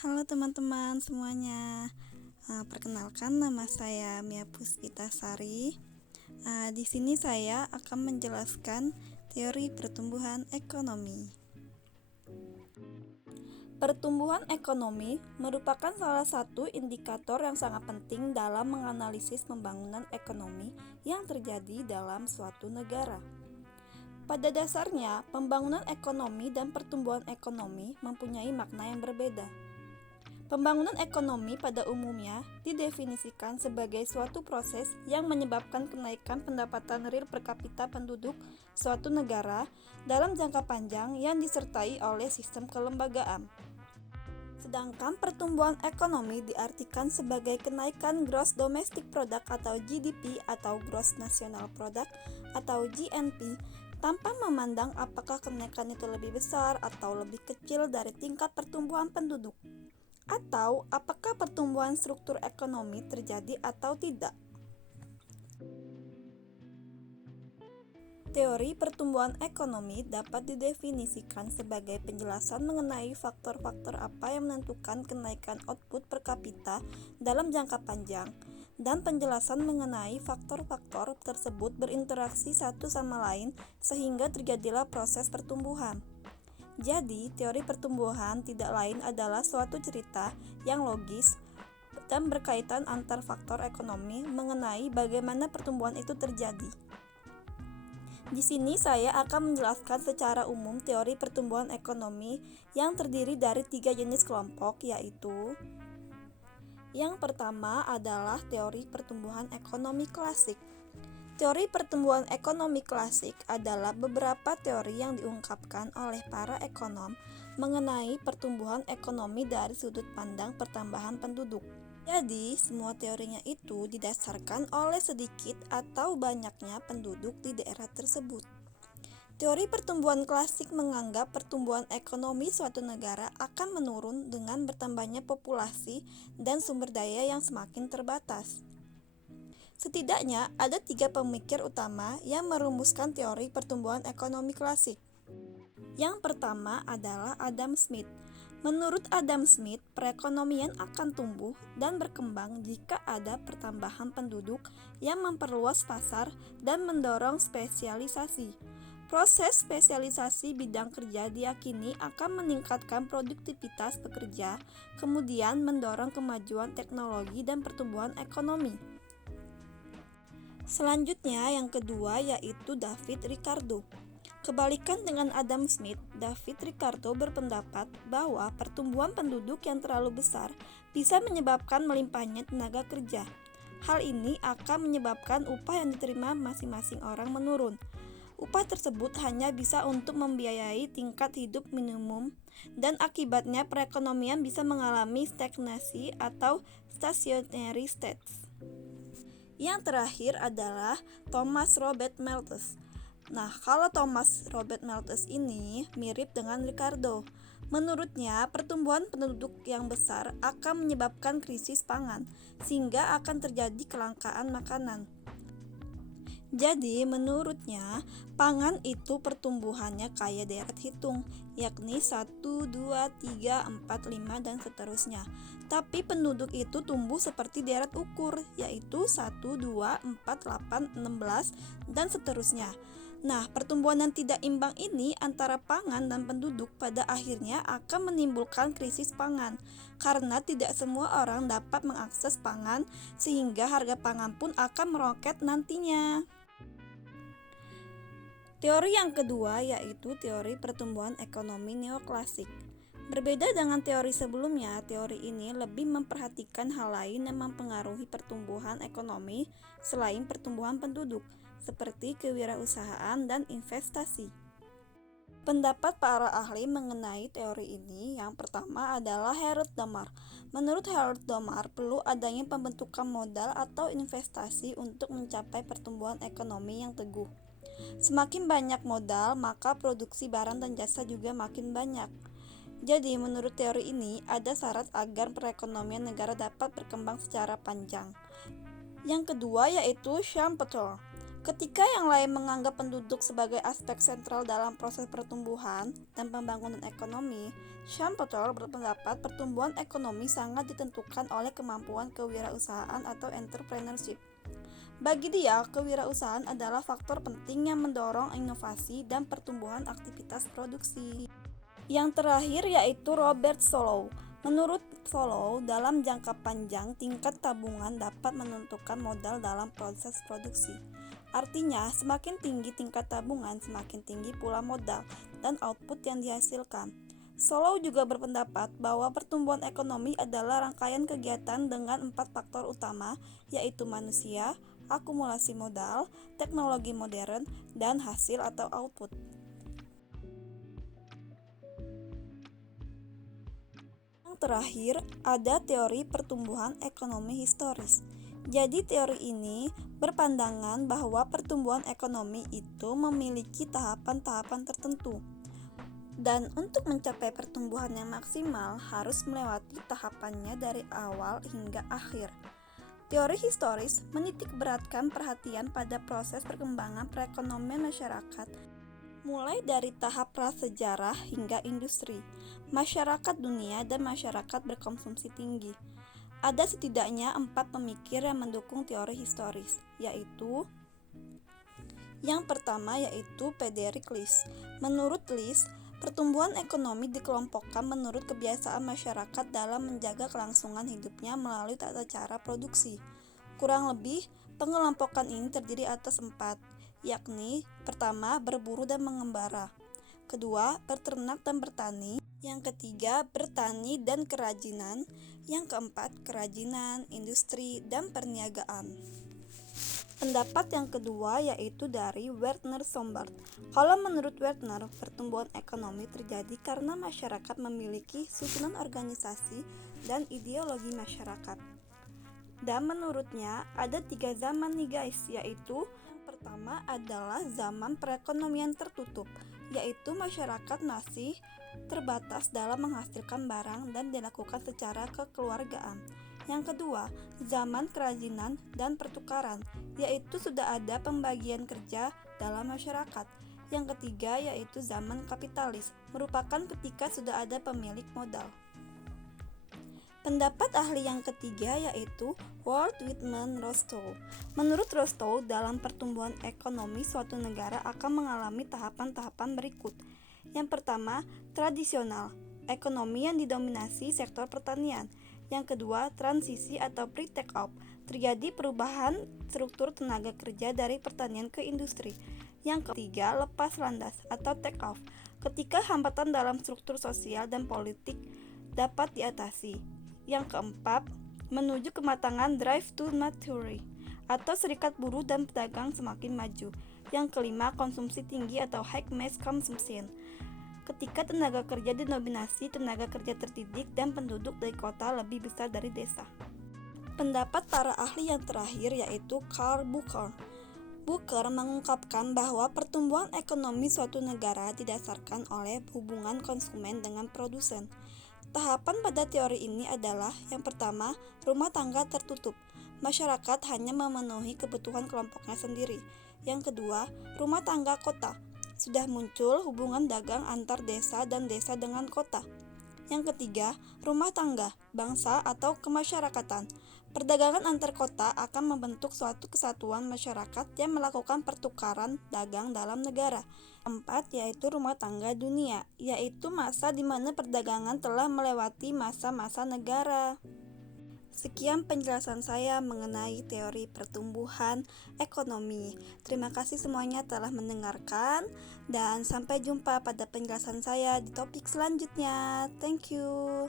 Halo teman-teman semuanya. Perkenalkan nama saya Mia Puspitasari. Di sini saya akan menjelaskan teori pertumbuhan ekonomi. Pertumbuhan ekonomi merupakan salah satu indikator yang sangat penting dalam menganalisis pembangunan ekonomi yang terjadi dalam suatu negara. Pada dasarnya, pembangunan ekonomi dan pertumbuhan ekonomi mempunyai makna yang berbeda. Pembangunan ekonomi pada umumnya didefinisikan sebagai suatu proses yang menyebabkan kenaikan pendapatan real per kapita penduduk suatu negara dalam jangka panjang yang disertai oleh sistem kelembagaan. Sedangkan pertumbuhan ekonomi diartikan sebagai kenaikan Gross Domestic Product atau GDP atau Gross National Product atau GNP tanpa memandang apakah kenaikan itu lebih besar atau lebih kecil dari tingkat pertumbuhan penduduk, atau apakah pertumbuhan struktur ekonomi terjadi atau tidak. Teori pertumbuhan ekonomi dapat didefinisikan sebagai penjelasan mengenai faktor-faktor apa yang menentukan kenaikan output per kapita dalam jangka panjang, dan penjelasan mengenai faktor-faktor tersebut berinteraksi satu sama lain sehingga terjadilah proses pertumbuhan. Jadi, teori pertumbuhan tidak lain adalah suatu cerita yang logis dan berkaitan antar faktor ekonomi mengenai bagaimana pertumbuhan itu terjadi. Di sini saya akan menjelaskan secara umum teori pertumbuhan ekonomi yang terdiri dari 3 jenis kelompok, yaitu yang pertama adalah teori pertumbuhan ekonomi klasik. Teori pertumbuhan ekonomi klasik adalah beberapa teori yang diungkapkan oleh para ekonom mengenai pertumbuhan ekonomi dari sudut pandang pertambahan penduduk. Jadi, semua teorinya itu didasarkan oleh sedikit atau banyaknya penduduk di daerah tersebut. Teori pertumbuhan klasik menganggap pertumbuhan ekonomi suatu negara akan menurun dengan bertambahnya populasi dan sumber daya yang semakin terbatas. Setidaknya ada 3 pemikir utama yang merumuskan teori pertumbuhan ekonomi klasik. Yang pertama adalah Adam Smith. Menurut Adam Smith, perekonomian akan tumbuh dan berkembang jika ada pertambahan penduduk yang memperluas pasar dan mendorong spesialisasi. Proses spesialisasi bidang kerja diyakini akan meningkatkan produktivitas pekerja, kemudian mendorong kemajuan teknologi dan pertumbuhan ekonomi. Selanjutnya, yang kedua yaitu David Ricardo. Kebalikan dengan Adam Smith, David Ricardo berpendapat bahwa pertumbuhan penduduk yang terlalu besar bisa menyebabkan melimpahnya tenaga kerja. Hal ini akan menyebabkan upah yang diterima masing-masing orang menurun. Upah tersebut hanya bisa untuk membiayai tingkat hidup minimum, dan akibatnya perekonomian bisa mengalami stagnasi atau stationary states. Yang terakhir adalah Thomas Robert Malthus. Nah, kalau Thomas Robert Malthus ini mirip dengan Ricardo. Menurutnya, pertumbuhan penduduk yang besar akan menyebabkan krisis pangan, sehingga akan terjadi kelangkaan makanan. Jadi, menurutnya, pangan itu pertumbuhannya kayak deret hitung, yakni 1, 2, 3, 4, 5, dan seterusnya. Tapi penduduk itu tumbuh seperti deret ukur, yaitu 1, 2, 4, 8, 16, dan seterusnya. Nah, pertumbuhan yang tidak imbang ini antara pangan dan penduduk pada akhirnya akan menimbulkan krisis pangan, karena tidak semua orang dapat mengakses pangan, sehingga harga pangan pun akan meroket nantinya. Teori yang kedua yaitu teori pertumbuhan ekonomi neoklasik. Berbeda dengan teori sebelumnya, teori ini lebih memperhatikan hal lain yang mempengaruhi pertumbuhan ekonomi selain pertumbuhan penduduk, seperti kewirausahaan dan investasi. Pendapat para ahli mengenai teori ini yang pertama adalah Harold Domar. Menurut Harold Domar, perlu adanya pembentukan modal atau investasi untuk mencapai pertumbuhan ekonomi yang teguh. Semakin banyak modal, maka produksi barang dan jasa juga makin banyak. Jadi, menurut teori ini, ada syarat agar perekonomian negara dapat berkembang secara panjang. Yang kedua yaitu Schumpeter. Ketika yang lain menganggap penduduk sebagai aspek sentral dalam proses pertumbuhan dan pembangunan ekonomi, Champertol berpendapat pertumbuhan ekonomi sangat ditentukan oleh kemampuan kewirausahaan atau entrepreneurship. Bagi dia, kewirausahaan adalah faktor penting yang mendorong inovasi dan pertumbuhan aktivitas produksi. Yang terakhir yaitu Robert Solow. Menurut Solow, dalam jangka panjang tingkat tabungan dapat menentukan modal dalam proses produksi. Artinya, semakin tinggi tingkat tabungan, semakin tinggi pula modal dan output yang dihasilkan. Solow juga berpendapat bahwa pertumbuhan ekonomi adalah rangkaian kegiatan dengan 4 faktor utama, yaitu manusia, akumulasi modal, teknologi modern, dan hasil atau output. Yang terakhir, ada teori pertumbuhan ekonomi historis. Jadi teori ini berpandangan bahwa pertumbuhan ekonomi itu memiliki tahapan-tahapan tertentu. Dan untuk mencapai pertumbuhan yang maksimal harus melewati tahapannya dari awal hingga akhir. Teori historis menitikberatkan perhatian pada proses perkembangan perekonomian masyarakat, mulai dari tahap prasejarah hingga industri, masyarakat dunia, dan masyarakat berkonsumsi tinggi. Ada setidaknya 4 pemikir yang mendukung teori historis, yaitu yang pertama yaitu Frederick List. Menurut List, pertumbuhan ekonomi dikelompokkan menurut kebiasaan masyarakat dalam menjaga kelangsungan hidupnya melalui tata cara produksi. Kurang lebih, pengelompokan ini terdiri atas 4, yakni pertama, berburu dan mengembara, kedua, berternak dan bertani, yang ketiga, bertani dan kerajinan, yang keempat, kerajinan, industri, dan perniagaan. Pendapat yang kedua yaitu dari Werner Sombart. Kalau menurut Werner, pertumbuhan ekonomi terjadi karena masyarakat memiliki susunan organisasi dan ideologi masyarakat. Dan menurutnya ada 3 zaman nih guys, yaitu yang pertama adalah zaman perekonomian tertutup, yaitu masyarakat masih terbatas dalam menghasilkan barang dan dilakukan secara kekeluargaan. Yang kedua, zaman kerajinan dan pertukaran, yaitu sudah ada pembagian kerja dalam masyarakat. Yang ketiga yaitu zaman kapitalis, merupakan ketika sudah ada pemilik modal. Pendapat ahli yang ketiga yaitu Walt Whitman Rostow. Menurut Rostow, dalam pertumbuhan ekonomi suatu negara akan mengalami tahapan-tahapan berikut. Yang pertama, tradisional, ekonomi yang didominasi sektor pertanian. Yang kedua, transisi atau pre-take-off, terjadi perubahan struktur tenaga kerja dari pertanian ke industri. Yang ketiga, lepas landas atau take-off, ketika hambatan dalam struktur sosial dan politik dapat diatasi. Yang keempat, menuju kematangan drive to maturity, atau serikat buruh dan pedagang semakin maju. Yang kelima, konsumsi tinggi atau high mass consumption, ketika tenaga kerja didominasi tenaga kerja terdidik dan penduduk dari kota lebih besar dari desa. Pendapat para ahli yang terakhir yaitu Karl Bucher. Bucher mengungkapkan bahwa pertumbuhan ekonomi suatu negara didasarkan oleh hubungan konsumen dengan produsen. Tahapan pada teori ini adalah yang pertama, rumah tangga tertutup. Masyarakat hanya memenuhi kebutuhan kelompoknya sendiri. Yang kedua, rumah tangga kota. Sudah muncul hubungan dagang antar desa dan desa dengan kota. Yang ketiga, rumah tangga, bangsa atau kemasyarakatan. Perdagangan antar kota akan membentuk suatu kesatuan masyarakat yang melakukan pertukaran dagang dalam negara. Keempat, yaitu rumah tangga dunia, yaitu masa di mana perdagangan telah melewati masa-masa negara. Sekian penjelasan saya mengenai teori pertumbuhan ekonomi. Terima kasih semuanya telah mendengarkan dan sampai jumpa pada penjelasan saya di topik selanjutnya. Thank you.